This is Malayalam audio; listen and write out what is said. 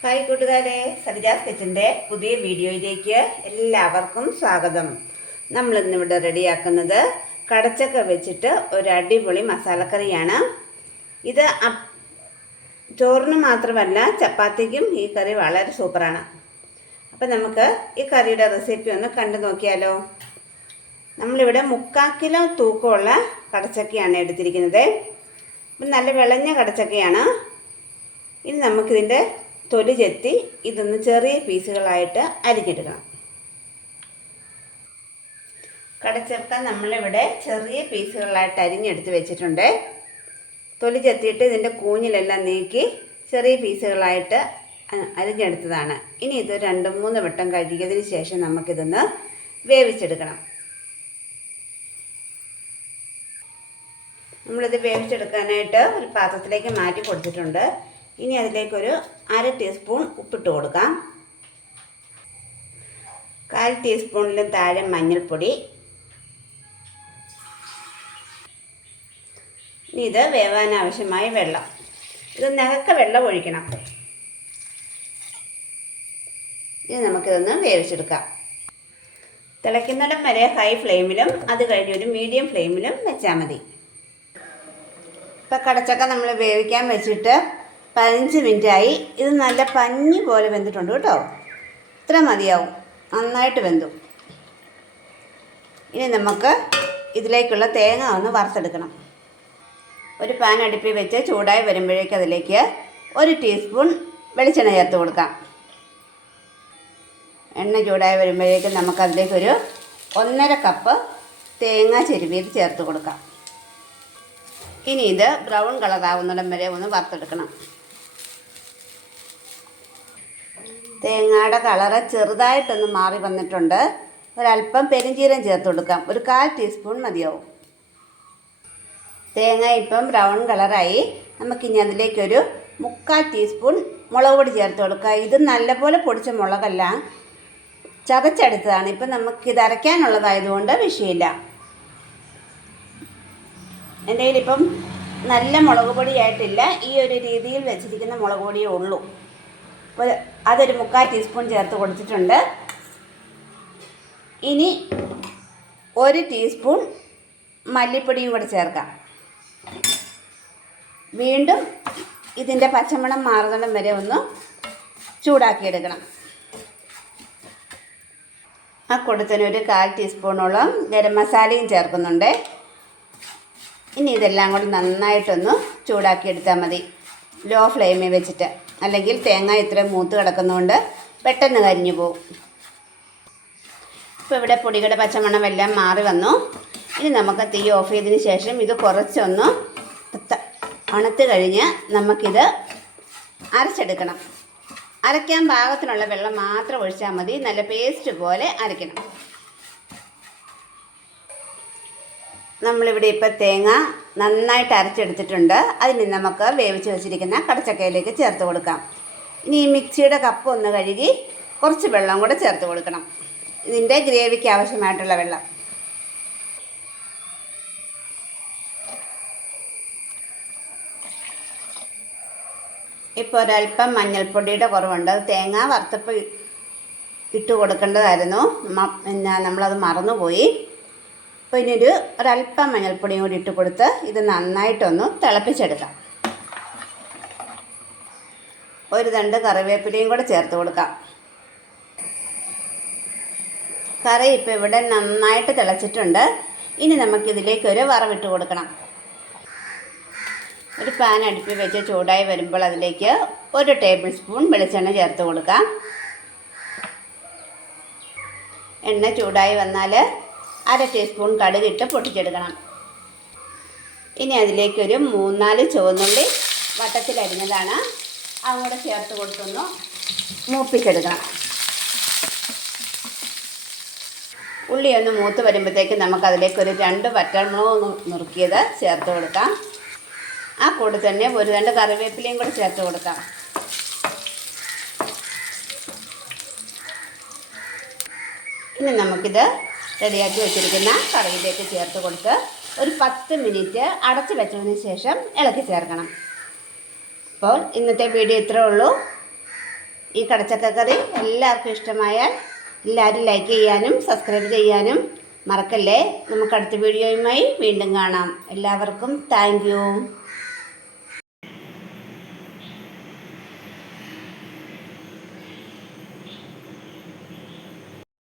ഹായ് കൂട്ടുകാരെ സരിജാസ് കിച്ചന്റെ പുതിയ വീഡിയോയിലേക്ക് എല്ലാവർക്കും സ്വാഗതം. നമ്മൾ ഇന്നിവിടെ റെഡിയാക്കുന്നത് കടച്ചക്ക വെച്ചിട്ട് ഒരു അടിപൊളി മസാലക്കറിയാണ്. ഇത് ചോറിന് മാത്രമല്ല ചപ്പാത്തിക്കും ഈ കറി വളരെ സൂപ്പറാണ്. അപ്പം നമുക്ക് ഈ കറിയുടെ റെസിപ്പി ഒന്ന് കണ്ടു നോക്കിയാലോ. നമ്മളിവിടെ മുക്കാൽ കിലോ തൂക്കമുള്ള കടച്ചക്കയാണ് എടുത്തിരിക്കുന്നത്. നല്ല വിളഞ്ഞ കടച്ചക്കയാണ്. ഇനി നമുക്കിതിന്റെ തൊലി ചെത്തി ഇതൊന്ന് ചെറിയ പീസുകളായിട്ട് അരിഞ്ഞെടുക്കണം. കടച്ചക്ക നമ്മളിവിടെ ചെറിയ പീസുകളായിട്ട് അരിഞ്ഞെടുത്ത് വെച്ചിട്ടുണ്ട്. തൊലി ചെത്തിയിട്ട് ഇതിന്റെ കൂഞ്ഞിലെല്ലാം നീക്കി ചെറിയ പീസുകളായിട്ട് അരിഞ്ഞെടുത്തതാണ്. ഇനി ഇത് രണ്ട് മൂന്ന് വട്ടം കഴുകിയതിന് ശേഷം നമുക്കിതൊന്ന് വേവിച്ചെടുക്കണം. നമ്മളിത് വേവിച്ചെടുക്കാനായിട്ട് ഒരു പാത്രത്തിലേക്ക് മാറ്റി കൊടുത്തിട്ടുണ്ട്. ഇനി അതിലേക്കൊരു അര ടീസ്പൂൺ ഉപ്പിട്ട് കൊടുക്കാം. കാൽ ടീസ്പൂണിലും താഴെ മഞ്ഞൾപ്പൊടി. ഇനി ഇത് വേവാൻ ആവശ്യമായ വെള്ളം. ഇത് നകക്ക വെള്ളം ഒഴിക്കണം. ഇനി നമുക്കിതൊന്ന് വേവിച്ചെടുക്കാം. തിളയ്ക്കുന്നിടം വരെ ഹൈ ഫ്ലെയിമിലും അത് കഴിഞ്ഞ് ഒരു മീഡിയം ഫ്ലെയിമിലും വെച്ചാൽ മതി. ഇപ്പം കടച്ചക്ക നമ്മൾ വേവിക്കാൻ വെച്ചിട്ട് പതിനഞ്ച് മിനിറ്റായി. ഇത് നല്ല പഞ്ഞി പോലെ വെന്തിട്ടുണ്ട് കേട്ടോ. ഇത്ര മതിയാവും. നന്നായിട്ട് വെന്തു. ഇനി നമുക്ക് ഇതിലേക്കുള്ള തേങ്ങ ഒന്ന് വറുത്തെടുക്കണം. ഒരു പാൻ അടുപ്പിൽ വെച്ച് ചൂടായി വരുമ്പോഴേക്ക് അതിലേക്ക് ഒരു ടീസ്പൂൺ വെളിച്ചെണ്ണ ചേർത്ത് കൊടുക്കാം. എണ്ണ ചൂടായി വരുമ്പോഴേക്കും നമുക്ക് നമുക്കതിലേക്കൊരു ഒന്നര കപ്പ് തേങ്ങ ചെരുവിയത് ചേർത്ത് കൊടുക്കാം. ഇനി ഇത് ബ്രൗൺ കളറാവുന്നിടം വരെ ഒന്ന് വറുത്തെടുക്കണം. തേങ്ങയുടെ കളറ് ചെറുതായിട്ടൊന്ന് മാറി വന്നിട്ടുണ്ട്. ഒരല്പം പെരിഞ്ചീരം ചേർത്ത് കൊടുക്കാം. ഒരു കാൽ ടീസ്പൂൺ മതിയാവും. തേങ്ങ ഇപ്പം ബ്രൗൺ കളറായി. നമുക്കിനി അതിലേക്കൊരു മുക്കാൽ ടീസ്പൂൺ മുളക് പൊടി ചേർത്ത് കൊടുക്കുക. ഇത് നല്ലപോലെ പൊടിച്ച മുളകല്ല. ചതച്ചെടുത്തതാണ്. ഇപ്പം നമുക്കിത് അരയ്ക്കാനുള്ളതായതുകൊണ്ട് വിഷയമില്ല എന്റെ കയ്യിലിപ്പം നല്ല മുളക് പൊടിയായിട്ടില്ല ഈ ഒരു രീതിയിൽ വെച്ചിരിക്കുന്ന മുളക് പൊടിയേ ഉള്ളൂ. അപ്പോൾ അതൊരു മുക്കാൽ ടീസ്പൂൺ ചേർത്ത് കൊടുത്തിട്ടുണ്ട്. ഇനി ഒരു ടീസ്പൂൺ മല്ലിപ്പൊടിയും കൂടെ ചേർക്കാം. വീണ്ടും ഇതിന്റെ പച്ചമണം മാറുന്നിടം വരെ ഒന്ന് ചൂടാക്കിയെടുക്കണം. ആ കൊടുത്തതിന് ഒരു കാൽ ടീസ്പൂണോളം ഗരം മസാലയും ചേർക്കുന്നുണ്ട്. ഇനി ഇതെല്ലാം കൂടി നന്നായിട്ടൊന്ന് ചൂടാക്കിയെടുത്താൽ മതി. ലോ ഫ്ലെയിമിൽ വെച്ചിട്ട്. അല്ലെങ്കിൽ തേങ്ങ ഇത്രയും മൂത്ത് കിടക്കുന്നതുകൊണ്ട് പെട്ടെന്ന് കരിഞ്ഞു പോകും ഇപ്പോൾ ഇവിടെ പൊടിയുടെ പച്ചമണം എല്ലാം മാറി വന്നു. ഇനി നമുക്ക് തീ ഓഫ് ചെയ്തതിന് ശേഷം ഇത് കുറച്ചൊന്ന് ത- അണുത്ത് കഴിഞ്ഞ് നമുക്കിത് അരച്ചെടുക്കണം. അരയ്ക്കാൻ പാകത്തിനുള്ള വെള്ളം മാത്രം ഒഴിച്ചാൽ മതി. നല്ല പേസ്റ്റ് പോലെ അരയ്ക്കണം. നമ്മളിവിടെ ഇപ്പോൾ തേങ്ങ നന്നായിട്ട് അരച്ചെടുത്തിട്ടുണ്ട്. അതിന് നമുക്ക് വേവിച്ച് വെച്ചിരിക്കുന്ന കടച്ചക്കയിലേക്ക് ചേർത്ത് കൊടുക്കാം. ഇനി മിക്സിയുടെ കപ്പ് ഒന്ന് കഴുകി കുറച്ച് വെള്ളം കൂടെ ചേർത്ത് കൊടുക്കണം. ഇതിന്റെ ഗ്രേവിക്ക് ആവശ്യമായിട്ടുള്ള വെള്ളം. ഇപ്പോൾ ഒരല്പം മഞ്ഞൾപ്പൊടിയുടെ കുറവുണ്ട്. തേങ്ങ വറുത്തപ്പോൾ ഇട്ട് കൊടുക്കേണ്ടതായിരുന്നു. പിന്നെ നമ്മളത് മറന്നുപോയി. അപ്പോൾ ഇനി ഒരു ഒരല്പം മഞ്ഞൾപ്പൊടിയും കൂടി ഇട്ട് കൊടുത്ത് ഇത് നന്നായിട്ടൊന്ന് തിളപ്പിച്ചെടുക്കാം. ഒരു രണ്ട് കറിവേപ്പിലയും കൂടെ ചേർത്ത് കൊടുക്കാം. കറി ഇപ്പോൾ ഇവിടെ നന്നായിട്ട് തിളച്ചിട്ടുണ്ട്. ഇനി നമുക്കിതിലേക്ക് ഒരു വറവിട്ട് കൊടുക്കണം. ഒരു പാൻ അടുപ്പിൽ വെച്ച് ചൂടായി വരുമ്പോൾ അതിലേക്ക് ഒരു ടേബിൾ സ്പൂൺ വെളിച്ചെണ്ണ ചേർത്ത് കൊടുക്കാം. എണ്ണ ചൂടായി വന്നാൽ അര ടീസ്പൂൺ കടുകിട്ട് പൊട്ടിച്ചെടുക്കണം. ഇനി അതിലേക്കൊരു മൂന്നാൽ ചുവന്നുള്ളി വട്ടത്തിലരിഞ്ഞതാണ് അങ്ങോട്ട് ചേർത്ത് കൊടുത്തൊന്ന് മൂപ്പിച്ചെടുക്കണം. ഉള്ളി ഒന്ന് മൂത്ത് വരുമ്പോഴത്തേക്ക് നമുക്ക് അതിലേക്ക് ഒരു രണ്ട് വറ്റൽമുളക് നു- നുറുക്കിയത് ചേർത്ത് കൊടുക്കാം. ആ കൂടെ തന്നെ ഒരു രണ്ട് കറിവേപ്പിലയും കൂടെ ചേർത്ത് കൊടുക്കാം. ഇനി നമുക്കിത് റെഡിയാക്കി വെച്ചിരിക്കുന്ന കറിയിലേക്ക് ചേർത്ത് കൊടുത്ത് ഒരു പത്ത് മിനിറ്റ് അടച്ചു വെച്ചതിന് ശേഷം ഇളക്കി ചേർക്കണം. അപ്പോൾ ഇന്നത്തെ വീഡിയോ ഇത്രേ ഉള്ളൂ. ഈ കടച്ചക്ക കറി എല്ലാവർക്കും ഇഷ്ടമായാൽ എല്ലാവരും ലൈക്ക് ചെയ്യാനും സബ്സ്ക്രൈബ് ചെയ്യാനും മറക്കല്ലേ? നമുക്ക് അടുത്ത വീഡിയോയുമായി വീണ്ടും കാണാം. എല്ലാവർക്കും താങ്ക്